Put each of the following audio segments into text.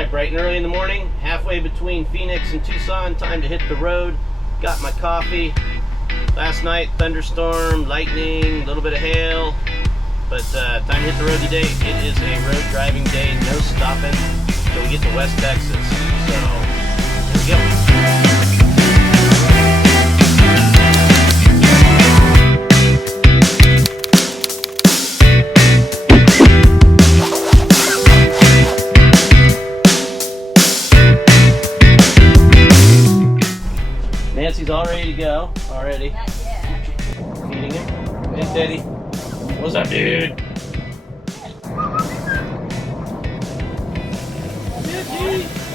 Alright, bright and early in the morning, halfway between Phoenix and Tucson, time to hit the road. Got my coffee. Last night, thunderstorm, lightning, a little bit of hail. But time to hit the road today. It is a road driving day, no stopping until we get to West Texas. So, here we go. Nancy's all ready to go already. Not yet. Feeding him. Hey, Teddy. What's up, dude?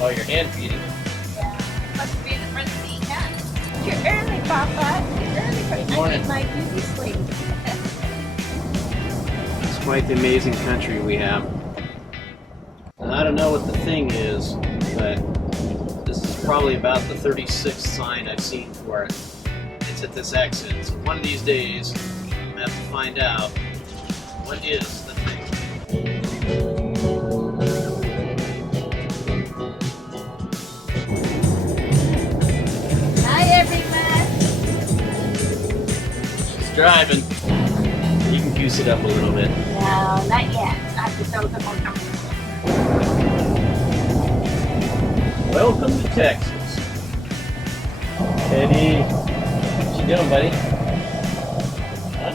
Oh, you're hand feeding. Yeah. Must be in the front seat, huh? You're early, Papa. You're early for Good morning. my beauty sleep. It's quite the amazing country we have. And I don't know what the thing is, but this is probably about the 36th sign I've seen for it. It's at this exit. So one of these days, I'm gonna have to find out what is the thing. Hi, everyone. She's driving. You can goose it up a little bit. No, not yet. I have to feel a bit more comfortable. Welcome to Texas. Teddy, what you doing, buddy? Huh?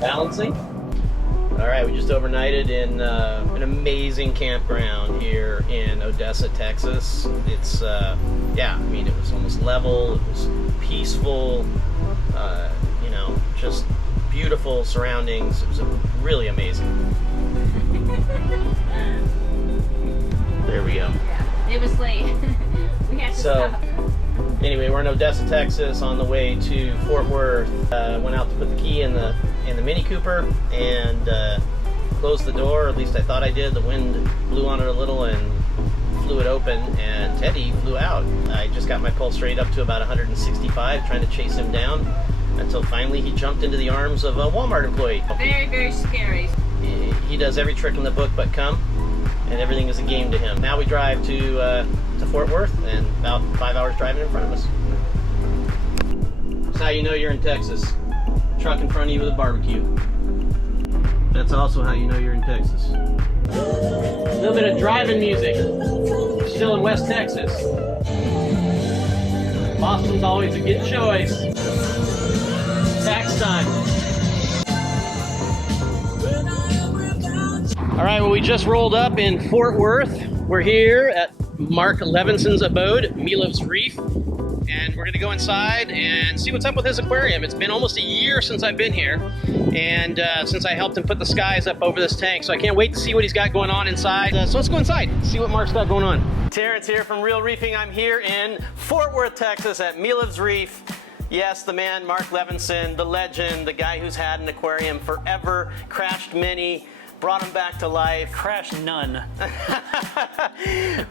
Balancing? All right, we just overnighted in an amazing campground here in Odessa, Texas. It's, yeah, I mean, it was almost level, it was peaceful, you know, just beautiful surroundings. It was really amazing. There we go. Yeah, it was late. We had to stop. Anyway, we're in Odessa, Texas, on the way to Fort Worth. Went out to put the key in the Mini Cooper and closed the door. At least I thought I did. The wind blew on it a little and flew it open, and Teddy flew out. I just got my pulse rate up to about 165, trying to chase him down, until finally he jumped into the arms of a Walmart employee. Very, very scary. He does every trick in the book but come, and everything is a game to him. Now we drive to Fort Worth, and about 5 hours driving in front of us. That's how you know you're in Texas. Truck in front of you with a barbecue. That's also how you know you're in Texas. A little bit of driving music. Still in West Texas. Boston's always a good choice. Tax time. All right, well, we just rolled up in Fort Worth. We're here at Marc Levenson's abode, Milev's Reef, and we're gonna go inside and see what's up with his aquarium. It's been almost a year since I've been here, and since I helped him put the skies up over this tank, so I can't wait to see what he's got going on inside. So let's go inside, see what Marc's got going on. Terence here from Real Reefing. I'm here in Fort Worth, Texas at Milev's Reef. Yes, the man, Marc Levenson, the legend, the guy who's had an aquarium forever, crashed many, brought them back to life. Crash none.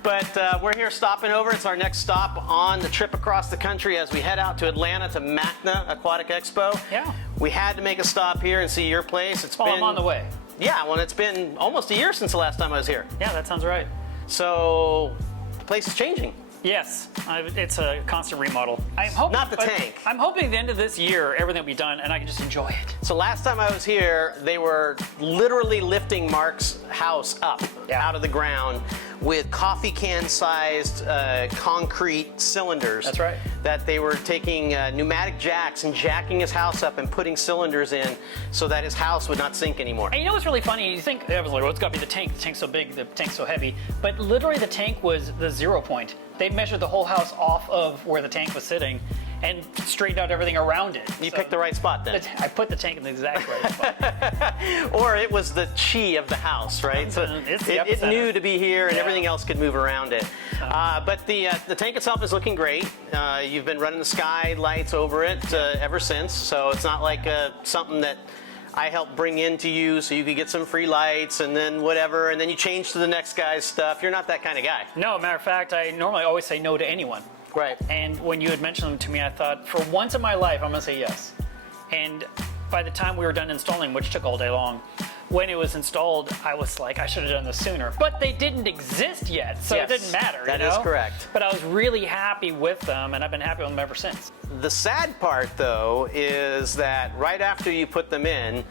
But we're here stopping over. It's our next stop on the trip across the country as we head out to Atlanta to MACNA Aquatic Expo. Yeah. We had to make a stop here and see your place. It's been, I'm on the way. Yeah, well, it's been almost a year since the last time I was here. Yeah, that sounds right. So the place is changing. Yes, it's a constant remodel. I'm hoping, Not the tank. I'm hoping at the end of this year, everything will be done and I can just enjoy it. So last time I was here, they were literally lifting Marc's house up out of the ground with coffee can sized concrete cylinders. That's right. That they were taking pneumatic jacks and jacking his house up and putting cylinders in so that his house would not sink anymore. And you know what's really funny? You think, I was like, well, it's got to be the tank. The tank's so big, the tank's so heavy. But literally the tank was the 0 point. They measured the whole house off of where the tank was sitting and straightened out everything around it. You picked the right spot then. I put the tank in the exact right spot. Or it was the chi of the house, right? So it knew to be here and everything else could move around it. But the tank itself is looking great. You've been running the sky lights over it ever since, so it's not like something that I helped bring in to you so you could get some free lights and then whatever, and then you change to the next guy's stuff. You're not that kind of guy. No, matter of fact, I normally always say no to anyone. Right. And when you had mentioned them to me, I thought, for once in my life, I'm going to say yes. And by the time we were done installing, which took all day long, when it was installed, I was like, I should have done this sooner. But they didn't exist yet, so Yes, it didn't matter. that you know? is correct. But I was really happy with them, and I've been happy with them ever since. The sad part, though, is that right after you put them in,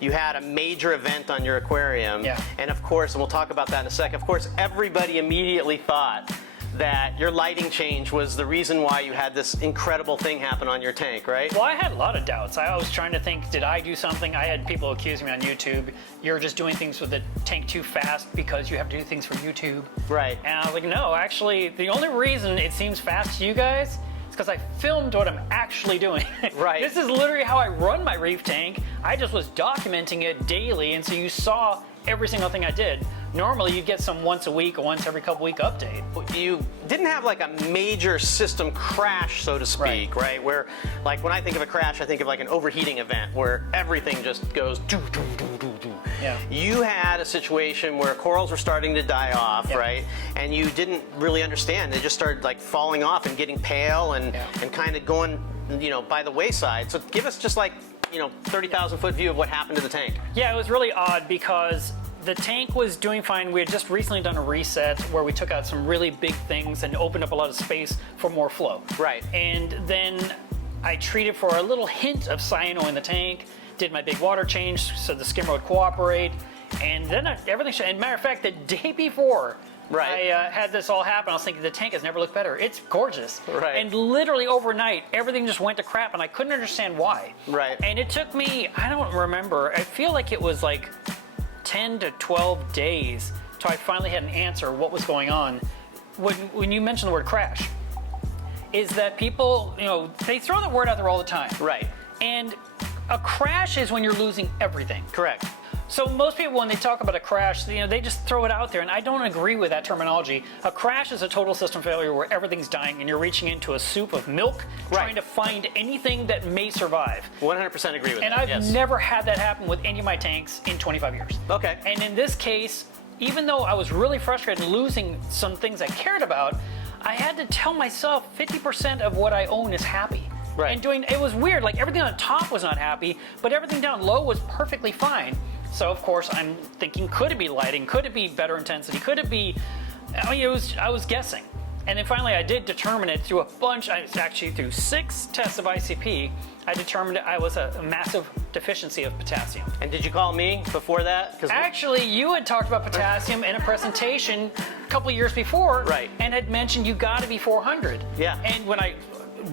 you had a major event on your aquarium. Yeah. And of course, and we'll talk about that in a second, of course, everybody immediately thought that your lighting change was the reason why you had this incredible thing happen on your tank, right? Well, I had a lot of doubts. I was trying to think, did I do something? I had people accuse me on YouTube, you're just doing things with the tank too fast because you have to do things for YouTube. Right. And I was like, no, actually, the only reason it seems fast to you guys is because I filmed what I'm actually doing. Right. This is literally how I run my reef tank. I just was documenting it daily, and so you saw every single thing I did. Normally, you'd get some once a week or once every couple week update. You didn't have like a major system crash, so to speak, right? Where, like, when I think of a crash, I think of like an overheating event where everything just goes doo, doo, doo, doo, doo. Yeah. You had a situation where corals were starting to die off, Yeah. right? And you didn't really understand. They just started like falling off and getting pale and kind of going, you know, by the wayside. So give us just like, you know, 30,000 foot view of what happened to the tank. Yeah, it was really odd because the tank was doing fine. We had just recently done a reset where we took out some really big things and opened up a lot of space for more flow. Right. And then I treated for a little hint of cyano in the tank, did my big water change so the skimmer would cooperate, and then everything, and matter of fact, the day before Right. I had this all happen, I was thinking the tank has never looked better. It's gorgeous. Right. And literally overnight, everything just went to crap, and I couldn't understand why. Right. And it took me, I don't remember, I feel like it was like 10 to 12 days till I finally had an answer what was going on. When you mentioned the word crash, is that people, you know, they throw that word out there all the time. Right. And a crash is when you're losing everything. Correct. So most people, when they talk about a crash, you know, they just throw it out there, and I don't agree with that terminology. A crash is a total system failure where everything's dying and you're reaching into a soup of milk, trying to find anything that may survive. 100% agree with And that. I've yes. never had that happen with any of my tanks in 25 years. Okay. And in this case, even though I was really frustrated and losing some things I cared about, I had to tell myself 50% of what I own is happy. Right. And it was weird, like everything on top was not happy, but everything down low was perfectly fine. So of course I'm thinking, could it be lighting? Could it be better intensity? Could it be, I mean, I was guessing. And then finally I did determine it through a bunch, actually through 6 tests of ICP, I determined I was a massive deficiency of potassium. And did you call me before that? 'Cause Actually, you had talked about potassium in a presentation a couple of years before, Right. and had mentioned you got to be 400. Yeah. And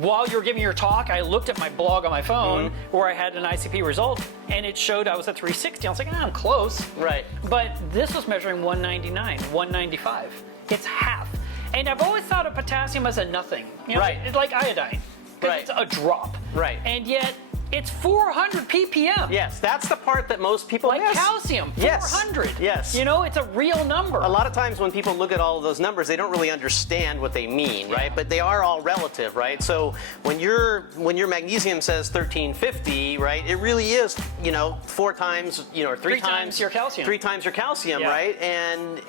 while you were giving your talk, I looked at my blog on my phone where I had an ICP result, and it showed I was at 360. I was like, I'm close. Right. But this was measuring 199, 195. It's half. And I've always thought of potassium as a nothing. You know, Right. It's like iodine. Because Right. it's a drop. Right. And yet, it's 400 ppm. Yes, that's the part that most people Like miss. calcium, Yes. 400. Yes. You know, it's a real number. A lot of times when people look at all of those numbers, they don't really understand what they mean, right? But they are all relative, right? So when your magnesium says 1350, right, it really is, you know, 4 times, you know, or 3 times your calcium. 3 times your calcium, Yeah. right? And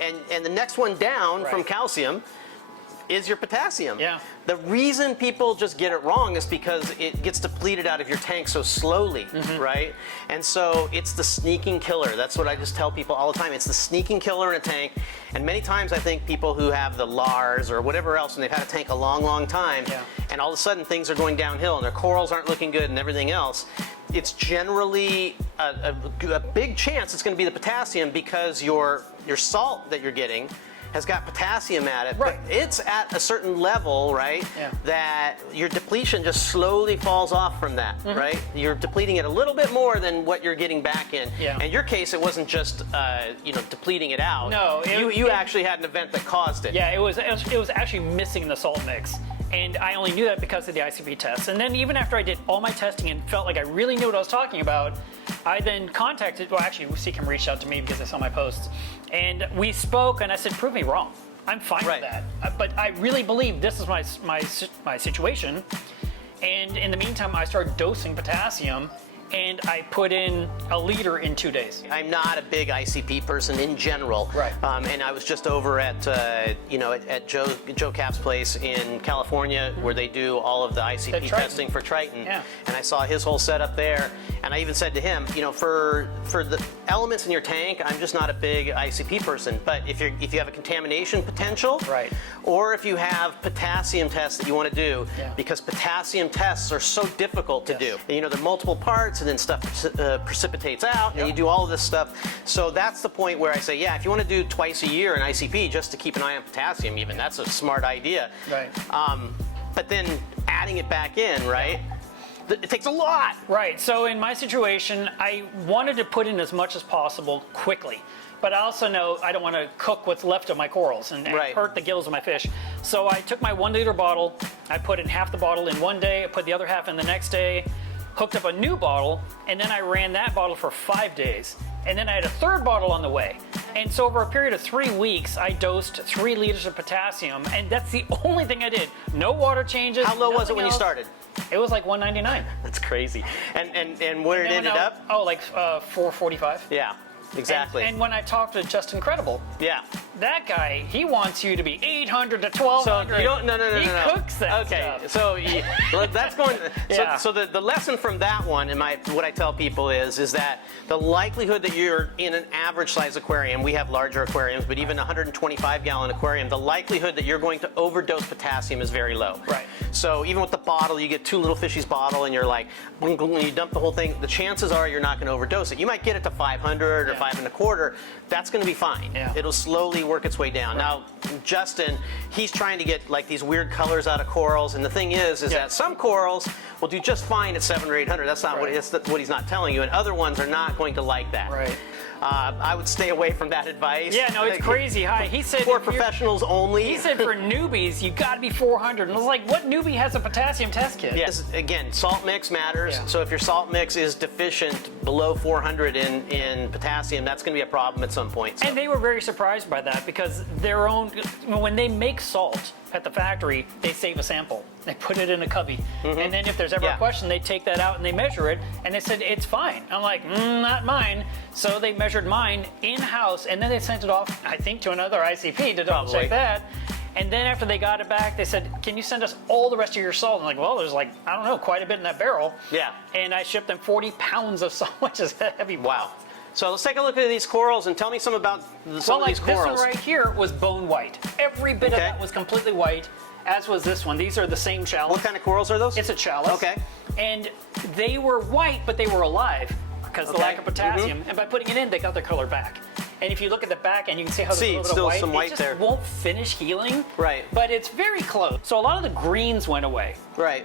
the next one down from Right. calcium is your potassium. Yeah. The reason people just get it wrong is because it gets depleted out of your tank so slowly, right? And so it's the sneaking killer. That's what I just tell people all the time. It's the sneaking killer in a tank. And many times I think people who have the Lars or whatever else, and they've had a tank a long, long time, and all of a sudden things are going downhill and their corals aren't looking good and everything else, it's generally a big chance it's going to be the potassium because your salt that you're getting has got potassium at it, Right. but it's at a certain level, right, Yeah. that your depletion just slowly falls off from that, right? You're depleting it a little bit more than what you're getting back in. Yeah. In your case, it wasn't just, you know, depleting it out. No, you actually had an event that caused it. Yeah, it was actually missing the salt mix. And I only knew that because of the ICP test. And then even after I did all my testing and felt like I really knew what I was talking about, I then contacted, well actually Seacom reached out to me because they saw my posts. And we spoke and I said, prove me wrong. I'm fine Right. with that. But I really believe this is my situation. And in the meantime, I started dosing potassium. and I put in a liter in 2 days. I'm not a big ICP person in general. Right. And I was just over at, at Joe Cap's place in California where they do all of the ICP testing for Triton. Yeah. And I saw his whole setup there. And I even said to him, for the elements in your tank, I'm just not a big ICP person. But if you have a contamination potential, right, or if you have potassium tests that you want to do, because potassium tests are so difficult to do. And, there are multiple parts, and then stuff precipitates out, and you do all of this stuff. So that's the point where I say, yeah, if you want to do twice a year an ICP just to keep an eye on potassium, even that's a smart idea. Right. But then adding it back in, right? It takes a lot. Right. So in my situation, I wanted to put in as much as possible quickly. But I also know I don't want to cook what's left of my corals and hurt the gills of my fish. So I took my 1 liter bottle, I put in half the bottle in one day, I put the other half in the next day, hooked up a new bottle, and then I ran that bottle for 5 days. And then I had a third bottle on the way. And so over a period of 3 weeks, I dosed 3 liters of potassium, and that's the only thing I did. No water changes. How low was it when you started? It was like 199. That's crazy. And where it ended up? Oh, like 445. Yeah. Exactly. And when I talked to Justin Credible, that guy, he wants you to be 800 to 1200. So you don't, no. He cooks that stuff. So that's going. So the lesson from that one, and what I tell people is that the likelihood that you're in an average size aquarium, we have larger aquariums, but even a 125-gallon aquarium, the likelihood that you're going to overdose potassium is very low. Right. So even with the bottle, you get 2 little fishies bottle, and you're like, when you dump the whole thing, the chances are you're not going to overdose it. You might get it to 500 or 5 125. That's going to be fine. It'll slowly work its way down. Now, Justin, he's trying to get like these weird colors out of corals, and the thing is that some corals will do just fine at 700 or 800. That's not what he's not telling you, and other ones are not going to like that. Right. I would stay away from that advice. Yeah, no, it's crazy high. He said for professionals only. He said for newbies, you got to be 400. And I was like, what newbie has a potassium test kit? Yes, again, salt mix matters. So if your salt mix is deficient below 400 in potassium, that's going to be a problem at some point. So. And they were very surprised by that because their own, when they make salt at the factory, they save a sample. They put it in a cubby. And then if there's ever a question, they take that out and they measure it, and they said, it's fine. I'm like, not mine. So they measured mine in-house, and then they sent it off, I think, to another ICP to double check that. And then after they got it back, they said, can you send us all the rest of your salt? I'm like, well, there's like, I don't know, quite a bit in that barrel. And I shipped them 40 pounds of salt, which is heavy. Wow. So let's take a look at these corals and tell me some about some of these corals. This one right here was bone white. Every bit of that was completely white, as was this one. These are the same chalice. What kind of corals are those? It's a chalice. Okay. And they were white, but they were alive because of the lack of potassium. And by putting it in, they got their color back. And if you look at the back end, you can see how there's a little bit of white. It just won't finish healing. Right. But it's very close. So a lot of the greens went away. Right.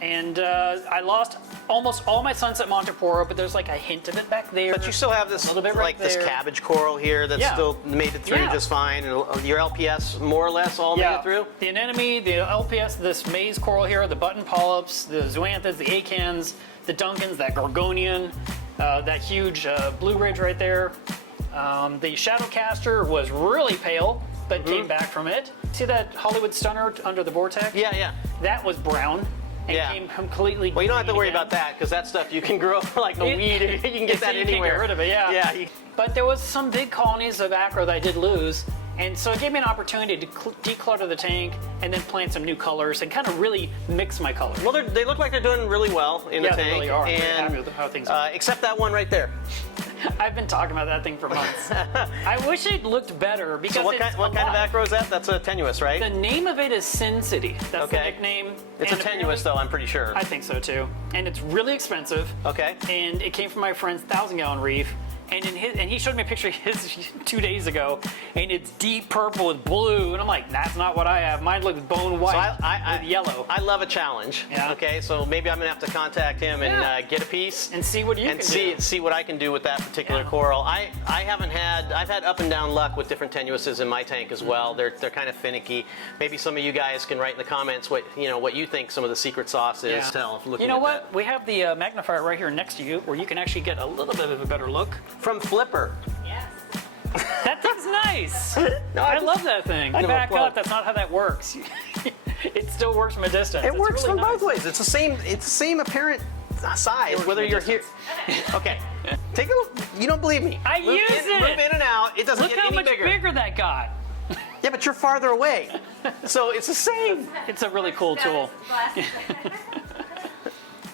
And I lost almost all my sunset Monteporo, but there's like a hint of it back there. But you still have this, little bit like this cabbage coral here that's still made it through just fine. And your LPS more or less all made it through? The anemone, the LPS, this maize coral here, the button polyps, the zoanthus, the acans, the Duncans, that gorgonian, that huge blue ridge right there. The shadowcaster was really pale, but came back from it. See that Hollywood stunner under the vortex? Yeah. That was brown. And came completely. Well, you don't have to worry about that because that stuff you can grow like a weed. You can get that anywhere. You can get rid of it, But there was some big colonies of acro that I did lose, and so it gave me an opportunity to declutter the tank and then plant some new colors and kind of really mix my colors. Well, they look like they're doing really well in the tank. Yeah, they really are. And, I'm happy with how things are. Except that one right there. I've been talking about that thing for months. I wish it looked better because so what kind of acro is that? That's a tenuous, right? The name of it is Sin City. That's the nickname. It's a tenuous, though, I'm pretty sure. I think so, too. And it's really expensive. Okay. And it came from my friend's 1,000-gallon reef. And he showed me a picture of his 2 days ago, and it's deep purple with blue, and I'm like, that's not what I have. Mine looks bone white with yellow. I love a challenge. Okay, so maybe I'm gonna have to contact him and get a piece and see what you can do. See what I can do with that particular coral. I've had up and down luck with different tenuouses in my tank as well. They're kind of finicky. Maybe some of you guys can write in the comments what you think some of the the sauce is. You know what? We have the magnifier right here next to you, where you can actually get a little bit of a better look. From Flipper. Yes. That thing's nice. No, I love that thing. Back up. That's not how that works. It still works from a distance. It works from both ways. It's the same apparent size, They were whether you're here. distance. Okay, take a look. You don't believe me. I Move use it. Move in and out. It doesn't Look get how any much bigger. bigger that got. Yeah, but you're farther away. So it's the same. It's a really cool tool.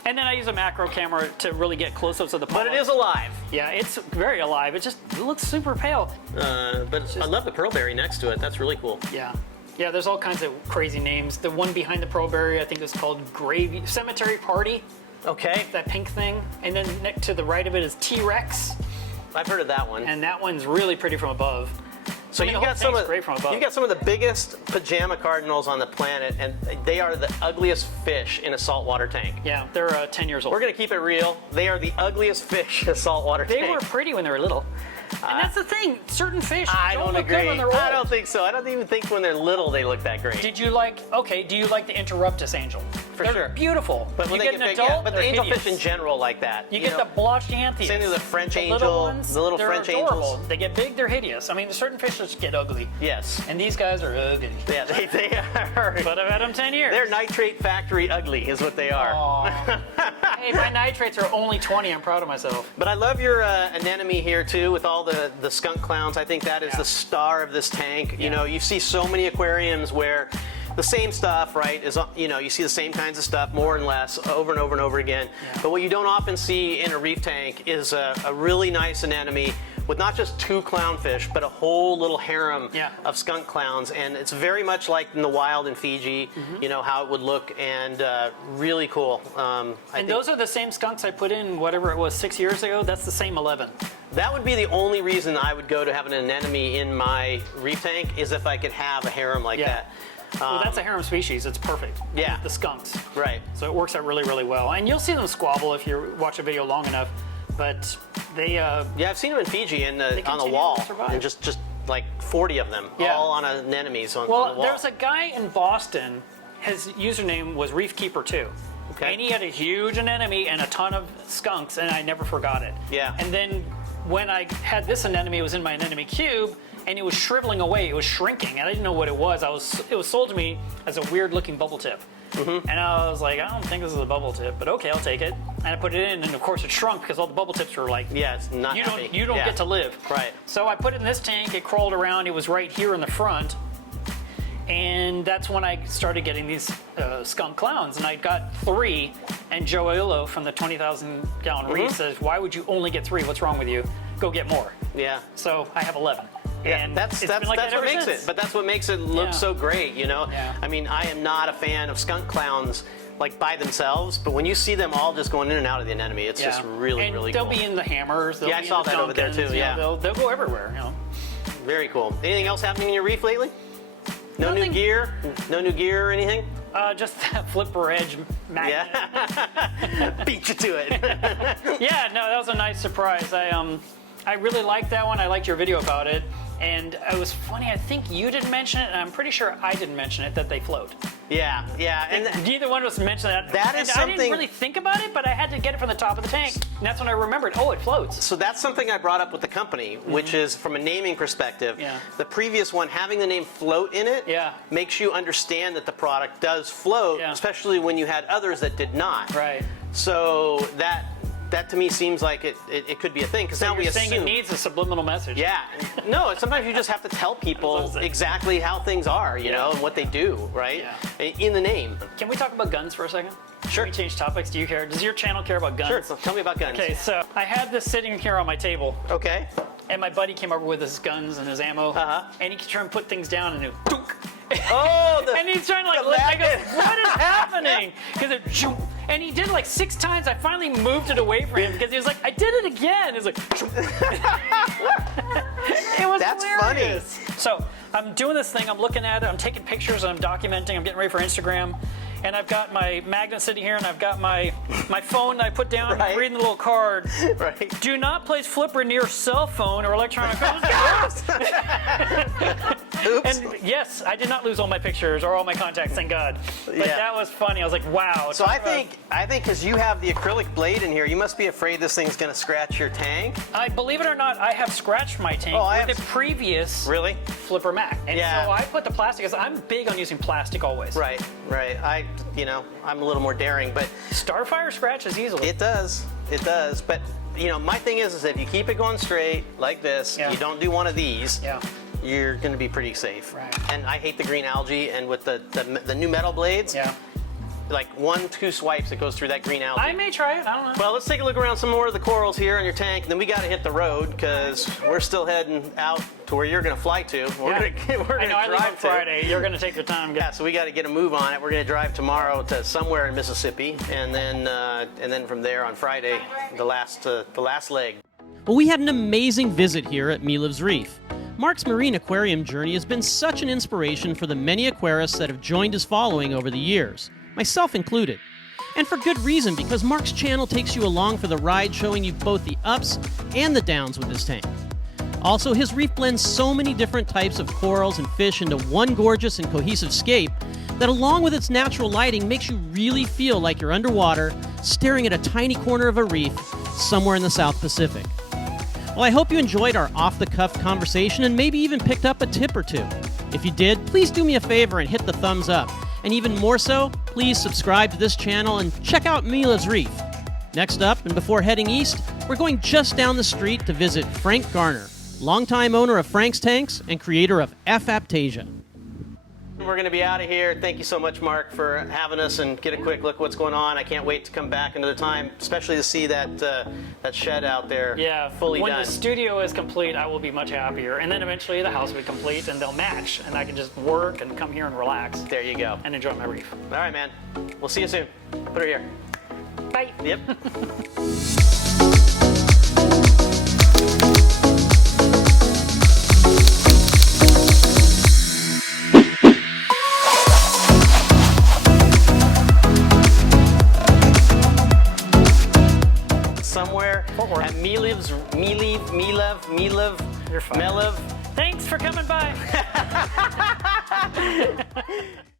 And then I use a macro camera to really get close-ups of the But pollen. it is alive. Yeah, it's very alive. It looks super pale. But I love the pearlberry next to it. That's really cool. Yeah. Yeah, there's all kinds of crazy names. The one behind the pearlberry, I think, is called Gravy Cemetery Party. Okay, That pink thing. And then next to the right of it is T-Rex. I've heard of that one. And that one's really pretty from above. So I mean, you've the got whole some thing's of great from above. you've got some of the biggest pajama cardinals on the planet, and they are the ugliest fish in a saltwater tank. Yeah, they're 10 years old. We're gonna keep it real. They are the ugliest fish in a saltwater tank. They were pretty when they were little. And that's the thing. Certain fish I don't don't look agree. good when they're old. I don't think so. I don't even think when they're little they look that great. Do you like the Interruptus angel? For They're sure. beautiful. But when you they get get an big, adult, yeah, but the they're angelfish hideous. in general like that. You get the blotchianthias. Same with the French the angel, little ones, the little they're French adorable. angels. They get big, they're hideous. I mean, certain fish just get ugly. Yes. And these guys are ugly. Yeah, they are. But I've had them 10 years. They're nitrate factory ugly is what they are. Aw. Hey, my nitrates are only 20. I'm proud of myself. But I love your anemone here too, with all the skunk clowns. I think that is Yeah. the star of this tank. You Yeah. know, you see so many aquariums where the same stuff, right? Is, you know, you see the same kinds of stuff more and less over and over and over again. Yeah. But what you don't often see in a reef tank is a really nice anemone with not just 2 clownfish, but a whole little harem Yeah. of skunk clowns. And it's very much like in the wild in Fiji, Mm-hmm. you know, how it would look, and really cool. I think Those are the same skunks I put in, whatever it was, 6 years ago. That's the same 11. that would be the only reason I would go to have an anemone in my reef tank, is if I could have a harem like Yeah. that. Well, that's a harem species. It's perfect. Yeah. The skunks. Right. So it works out really, really well. And you'll see them squabble if you watch a video long enough. But they, Yeah, I've seen them in Fiji on the continue to wall, survive. and just like 40 of them, Yeah. all on anemones on the well, wall. there's a guy in Boston. His username was ReefKeeper2. Okay. And he had a huge anemone and a ton of skunks, and I never forgot it. Yeah. And then when I had this anemone, it was in my anemone cube, and it was shriveling away. It was shrinking, and I didn't know what it was. It was sold to me as a weird-looking bubble tip. Mm-hmm. And I was like, I don't think this is a bubble tip, but okay, I'll take it. And I put it in, and of course it shrunk because all the bubble tips were like, Yeah, it's not you happy. don't Yeah. get to live. Right. So I put it in this tank. It crawled around. It was right here in the front. And that's when I started getting these skunk clowns. And I got 3. And Joe Aiello from the 20,000 gallon reef says, why would you only get 3? What's wrong with you? Go get more. Yeah. So I have 11. Yeah, And that's it's been like that what ever makes since. it. But that's what makes it look Yeah. so great, you know. Yeah. I mean, I am not a fan of skunk clowns like by themselves, but when you see them all just going in and out of the anemone, it's just really, and really they'll cool. be in the hammers. They'll Yeah, I be saw in the that over there, Duncans, too, you know, yeah. they'll go everywhere. You know. Very cool. Anything else happening in your reef lately? No Nothing. new gear? No new gear or anything? Just that flipper edge magnet. Yeah. Beat you to it. Yeah, no, that was a nice surprise. I really liked that one. I liked your video about it. And it was funny, I think you didn't mention it, and I'm pretty sure I didn't mention it, that they float. Yeah. And Neither one of us mentioned that. That is And I something- didn't really think about it, but I had to get it from the top of the tank. And that's when I remembered, oh, it floats. so that's something I brought up with the company, which is from a naming perspective. Yeah. The previous one, having the name float in it, Yeah. makes you understand that the product does float, Yeah. especially when you had others that did not. Right. So that to me seems like it could be a thing, because now You're we saying assume. it needs a subliminal message. Yeah. No, sometimes you just have to tell That's what people I'm saying. exactly how things are, you know, and what they do, right? In the name. Can we talk about guns for a second? Sure. Can we change topics? Do you care? Does your channel care about guns? Sure. So tell me about guns. Okay, so I had this sitting here on my table, Okay. and my buddy came over with his guns and his ammo, Uh-huh. and he could try and put things down, and it dunk. Oh, And he's trying to like, the I go, magnet. what is happening? Because it, shoop. And he did it like 6 times. I finally moved it away from him because he was like, I did it again. It's like, shoop. It was That's hilarious. So I'm doing this thing. I'm looking at it. I'm taking pictures. I'm documenting. I'm getting ready for Instagram. And I've got my magnet sitting here, and I've got my phone that I put down. Right. I'm reading the little card. Right. Do not place flipper near cell phone or electronic phones. Oops. And yes, I did not lose all my pictures or all my contacts, thank God. But Yeah. that was funny. I was like, wow. So I think because you have the acrylic blade in here, you must be afraid this thing's going to scratch your tank. I believe it or not, I have scratched my tank with the previous Really? Flipper Mac. And Yeah. so I put the plastic, because I'm big on using plastic always. Right. I'm a little more daring, but Starfire scratches easily. it does. It does. But, my thing is if you keep it going straight like this, Yeah. you don't do one of these, Yeah. you're going to be pretty safe. Right. And I hate the green algae, and with the new metal blades, Yeah. like 1-2 swipes, it goes through that green algae. I may try it, I don't know. Well, let's take a look around some more of the corals here in your tank, and then we got to hit the road because we're still heading out to where you're going to fly to. We're Yeah. going I to know, I leave on drive to. Friday. You're going to take your time. Yeah, so we got to get a move on it. We're going to drive tomorrow to somewhere in Mississippi, and then from there on Friday, the last leg. Well, we had an amazing visit here at Melev's Reef. Marc's marine aquarium journey has been such an inspiration for the many aquarists that have joined his following over the years, myself included. And for good reason, because Marc's channel takes you along for the ride, showing you both the ups and the downs with his tank. Also, his reef blends so many different types of corals and fish into one gorgeous and cohesive scape that, along with its natural lighting, makes you really feel like you're underwater, staring at a tiny corner of a reef somewhere in the South Pacific. Well, I hope you enjoyed our off-the-cuff conversation and maybe even picked up a tip or two. If you did, please do me a favor and hit the thumbs up. And even more so, please subscribe to this channel and check out Melev's Reef. Next up, and before heading east, we're going just down the street to visit Frank Garner, longtime owner of Frank's Tanks and creator of F-Aptasia. We're going to be out of here. Thank you so much, Marc, for having us and get a quick look at what's going on. I can't wait to come back another time, especially to see that shed out there fully when done. the studio is complete, I will be much happier. And then eventually the house will be complete and they'll match. And I can just work and come here and relax. There you go. And enjoy my reef. All right, man. We'll see you soon. Put her here. Bye. Yep. Somewhere at Melev, You're fine. Melev. Thanks for coming by.